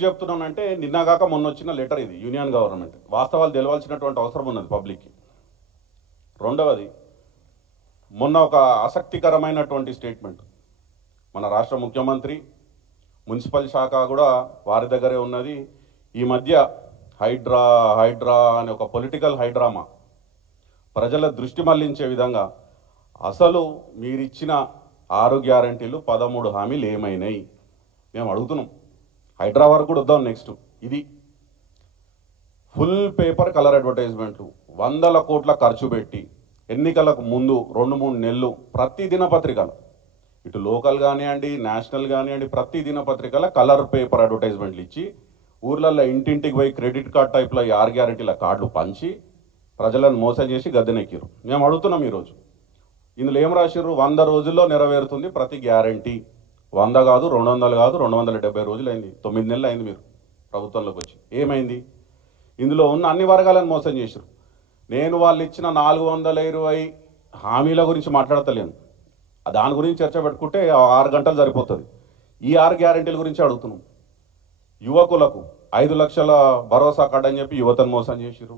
చెప్తున్నానంటే నిన్నగాక మొన్న వచ్చిన లెటర్ ఇది యూనియన్ గవర్నమెంట్ వాస్తవాలు తెలవాల్సినటువంటి అవసరం ఉన్నది పబ్లిక్కి. రెండవది, మొన్న ఒక ఆసక్తికరమైనటువంటి స్టేట్మెంట్ మన రాష్ట్ర ముఖ్యమంత్రి, మున్సిపల్ శాఖ కూడా వారి దగ్గరే ఉన్నది. ఈ మధ్య హైడ్రా అనే ఒక పొలిటికల్ హైడ్రామా ప్రజల దృష్టి మళ్లించే విధంగా అసలు మీరిచ్చిన 6 గ్యారంటీలు 13 హామీలు ఏమైనాయి మేము అడుగుతున్నాం. హైడ్రా వరకు కూడా వద్దాం. నెక్స్ట్ ఇది ఫుల్ పేపర్ కలర్ అడ్వర్టైజ్మెంట్లు 100 కోట్ల ఖర్చు పెట్టి ఎన్నికలకు ముందు 2-3 నెలలు ప్రతి దినపత్రికలు, ఇటు లోకల్ కానివ్వండి నేషనల్ కానివ్వండి, ప్రతి దినపత్రికల కలర్ పేపర్ అడ్వర్టైజ్మెంట్లు ఇచ్చి ఊర్లలో ఇంటింటికి పోయి క్రెడిట్ కార్డ్ టైప్లో 6 గ్యారంటీల కార్డులు పంచి ప్రజలను మోసం చేసి గద్దెనెక్కిరు. మేము అడుగుతున్నాం ఈరోజు ఇందులో ఏం రాసిర్రు? 100 రోజుల్లో నెరవేరుతుంది ప్రతి గ్యారంటీ. 100 కాదు, 200 కాదు, 270 రోజులు అయింది. 9 నెలలు అయింది మీరు ప్రభుత్వంలోకి వచ్చి. ఏమైంది? ఇందులో ఉన్న అన్ని వర్గాలను మోసం చేశారు. నేను వాళ్ళు ఇచ్చిన 420 హామీల గురించి మాట్లాడతలేను, దాని గురించి చర్చ పెట్టుకుంటే 6 గంటలు సరిపోతుంది. ఈ 6 గ్యారంటీల గురించి అడుగుతున్నాం. యువకులకు 5 లక్షల భరోసా కార్డు అని చెప్పి యువతను మోసం చేసిరు.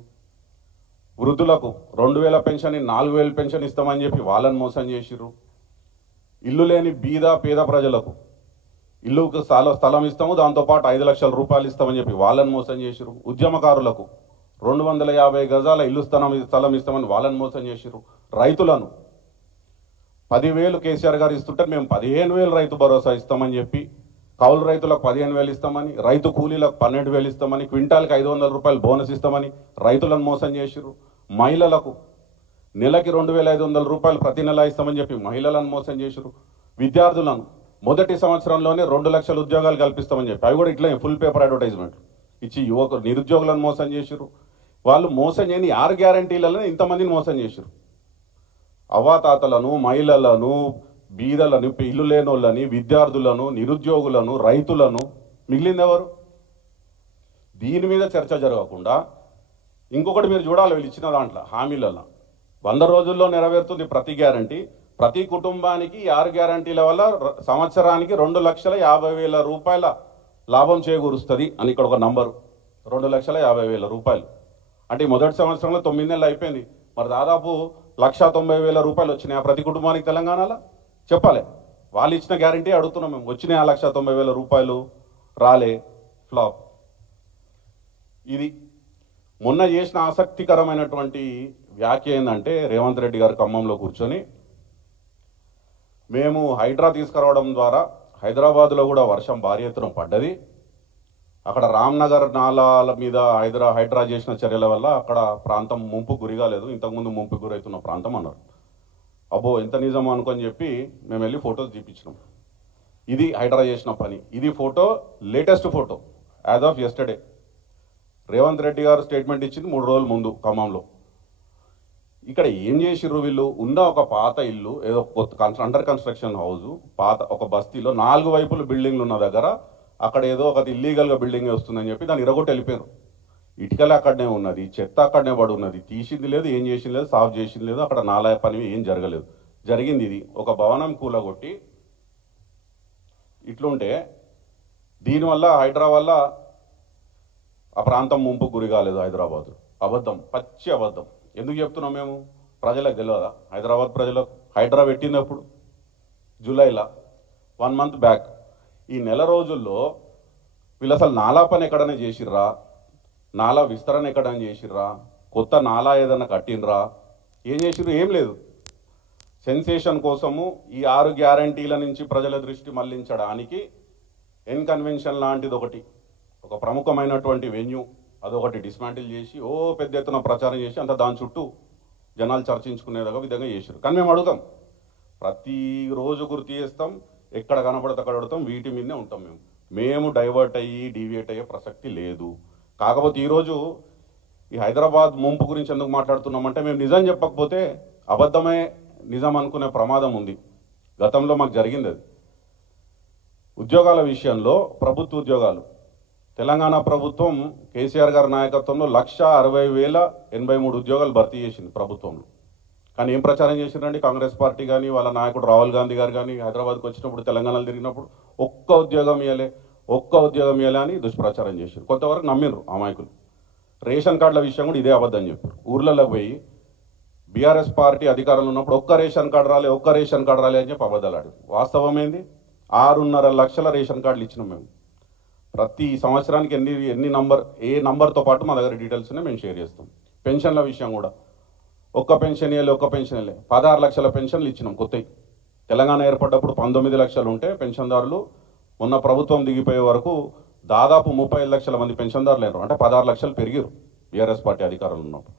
వృద్ధులకు 2000 పెన్షన్ 4000 పెన్షన్ ఇస్తామని చెప్పి వాళ్ళని మోసం చేసిరు. ఇల్లు లేని బీద పేద ప్రజలకు ఇల్లుకు స్థలం ఇస్తాము, దాంతోపాటు 5 లక్షల రూపాయలు ఇస్తామని చెప్పి వాళ్ళని మోసం చేసిరు. ఉద్యమకారులకు 250 గజాల ఇల్లు స్థలం ఇస్తామని వాళ్ళని మోసం చేసిరు. రైతులను 10,000 కేసీఆర్ గారు ఇస్తుంటే మేము 15,000 రైతు భరోసా ఇస్తామని చెప్పి, కౌలు రైతులకు 15,000 ఇస్తామని, రైతు కూలీలకు 12,000 ఇస్తామని, క్వింటాల్కి 500 రూపాయలు బోనస్ ఇస్తామని రైతులను మోసం చేసిరు. మహిళలకు నెలకి 2,500 రూపాయలు ప్రతి నెల ఇస్తామని చెప్పి మహిళలను మోసం చేసిరు. విద్యార్థులను మొదటి సంవత్సరంలోనే 2 లక్షల ఉద్యోగాలు కల్పిస్తామని చెప్పి అవి కూడా ఇట్లా ఫుల్ పేపర్ అడ్వర్టైజ్మెంట్ ఇచ్చి యువకులు నిరుద్యోగులను మోసం చేసిరు. వాళ్ళు మోసం చేయని 6 గ్యారంటీలలో ఇంతమందిని మోసం చేసిరు. అవ్వాతాతలను, మహిళలను, బీదలను, ఇల్లు లేనోళ్ళని, విద్యార్థులను, నిరుద్యోగులను, రైతులను, మిగిలింది ఎవరు? దీని మీద చర్చ జరగకుండా ఇంకొకటి మీరు చూడాలి. వీళ్ళు ఇచ్చిన దాంట్లో హామీలలో 100 రోజుల్లో నెరవేరుతుంది ప్రతి గ్యారంటీ. ప్రతి కుటుంబానికి 6 గ్యారంటీల వల్ల సంవత్సరానికి 2,50,000 రూపాయల లాభం చేకూరుస్తుంది అని ఇక్కడ ఒక నంబరు. 2,50,000 రూపాయలు అంటే మొదటి సంవత్సరంలో 9 నెలలు అయిపోయింది. మరి దాదాపు 1,90,000 రూపాయలు వచ్చినాయి ప్రతి కుటుంబానికి తెలంగాణలో. చెప్పాలి. వాళ్ళు ఇచ్చిన గ్యారంటీ అడుగుతున్నాం మేము. వచ్చినాయి 1,90,000 రూపాయలు, రాలే, ఫ్లాప్. ఇది మొన్న చేసిన ఆసక్తికరమైనటువంటి వ్యాఖ్య ఏంటంటే, రేవంత్ రెడ్డి గారు ఖమ్మంలో కూర్చొని మేము హైడ్రా తీసుకురావడం ద్వారా హైదరాబాద్లో కూడా వర్షం భారీ ఎత్తున పడ్డది, అక్కడ రామ్నగర్ నాలాల మీద హైడ్రా చేసిన చర్యల వల్ల అక్కడ ప్రాంతం ముంపు గురిగాలేదు, ఇంతకుముందు ముంపు గురవుతున్న ప్రాంతం అన్నారు. అబ్బో ఎంత నిజమో అనుకొని చెప్పి మేము వెళ్ళి ఫొటోస్ చూపించినాం. ఇది హైడ్రా చేసిన పని. ఇది photo, latest photo as of yesterday. Revanth Reddy గారు స్టేట్మెంట్ ఇచ్చింది 3 రోజుల ముందు ఖమ్మంలో. ఇక్కడ ఏం చేసిర్రు వీళ్ళు? ఉన్న ఒక పాత ఇల్లు, ఏదో అండర్ కన్స్ట్రక్షన్ హౌస్, పాత ఒక బస్తీలో 4 వైపులు బిల్డింగ్లు ఉన్న దగ్గర అక్కడ ఏదో ఒకటి ఇల్లీగల్గా బిల్డింగ్ వస్తుందని చెప్పి దాన్ని ఇరగొట్టి వెళ్ళిపోయారు. ఇటుకలు అక్కడనే ఉన్నది, చెత్త అక్కడనే పడి ఉన్నది, తీసింది లేదు, ఏం చేసింది లేదు, సాఫ్ చేసింది లేదు, అక్కడ నాలా పని ఏం జరగలేదు. జరిగింది ఇది ఒక భవనం కూలగొట్టి ఇట్లుంటే, దీనివల్ల హైడ్రా వల్ల ఆ ప్రాంతం ముంపు గురి కాలేదు హైదరాబాద్. అబద్ధం, పచ్చి అబద్ధం. ఎందుకు చెప్తున్నాం మేము? ప్రజలకు తెలియదా? హైదరాబాద్ ప్రజలకు హైడ్రా పెట్టినప్పుడు జూలైలో 1 మంత్ బ్యాక్, ఈ నెల రోజుల్లో వీళ్ళు అసలు నాలా పని ఎక్కడైనా చేసిర్రా? నాలా విస్తరణ ఎక్కడైనా చేసిర్రా? కొత్త నాలా ఏదైనా కట్టినరా? ఏం చేసిర్రు? ఏం లేదు. సెన్సేషన్ కోసము ఈ 6 గ్యారంటీల నుంచి ప్రజల దృష్టి మళ్లించడానికి ఎన్ కన్వెన్షన్ లాంటిది ఒకటి, ఒక ప్రముఖమైనటువంటి వెన్యూ, అదొకటి డిస్మాంటిల్ చేసి ఓ పెద్ద ఎత్తున ప్రచారం చేసి అంత దాని చుట్టూ జనాలు చర్చించుకునేలాగా విధంగా చేశారు. కానీ మేము అడుగుతాం, ప్రతిరోజు గుర్తు చేస్తాం, ఎక్కడ కనపడితే అక్కడ అడుగుతాం, వీటి మీదనే ఉంటాం. మేము డైవర్ట్ అయ్యి డీవియేట్ అయ్యే ప్రసక్తి లేదు. కాకపోతే ఈరోజు ఈ హైదరాబాద్ ముంపు గురించి ఎందుకు మాట్లాడుతున్నామంటే, మేము నిజం చెప్పకపోతే అబద్ధమే నిజం అనుకునే ప్రమాదం ఉంది. గతంలో మాకు జరిగింది అది. ఉద్యోగాల విషయంలో ప్రభుత్వ ఉద్యోగాలు తెలంగాణ ప్రభుత్వం కేసీఆర్ గారి నాయకత్వంలో 1,60,083 ఉద్యోగాలు భర్తీ చేసింది ప్రభుత్వంలో. కానీ ఏం ప్రచారం చేసిందండి కాంగ్రెస్ పార్టీ కానీ వాళ్ళ నాయకుడు రాహుల్ గాంధీ గారు కానీ హైదరాబాద్కి వచ్చినప్పుడు, తెలంగాణలో తిరిగినప్పుడు ఒక్క ఉద్యోగం ఇవ్వలే, ఒక్క ఉద్యోగం ఇవ్వలే అని దుష్ప్రచారం చేశారు. కొంతవరకు నమ్మిండ్రు అమాయకులు. రేషన్ కార్డుల విషయం కూడా ఇదే అబద్ధం చెప్పారు. ఊర్లలోకి పోయి బీఆర్ఎస్ పార్టీ అధికారంలో ఉన్నప్పుడు ఒక్క రేషన్ కార్డు రాలే అని చెప్పి అబద్ధాలు ఆడారు. వాస్తవం ఏంది? 6.5 లక్షల రేషన్ కార్డులు ఇచ్చినాం మేము. ప్రతి సంవత్సరానికి ఏ నంబర్తో పాటు మా దగ్గర డీటెయిల్స్ మేము షేర్ చేస్తాం. పెన్షన్ల విషయం కూడా ఒక్క పెన్షన్ 16 లక్షల పెన్షన్లు ఇచ్చినాం కొత్తవి. తెలంగాణ ఏర్పడ్డప్పుడు 19 లక్షలు ఉంటే పెన్షన్దారులు మొన్న ప్రభుత్వం దిగిపోయే వరకు దాదాపు 35 లక్షల మంది పెన్షన్దారులు లేరు. అంటే 16 లక్షలు పెరిగారు బీఆర్ఎస్ పార్టీ అధికారంలో ఉన్నప్పుడు.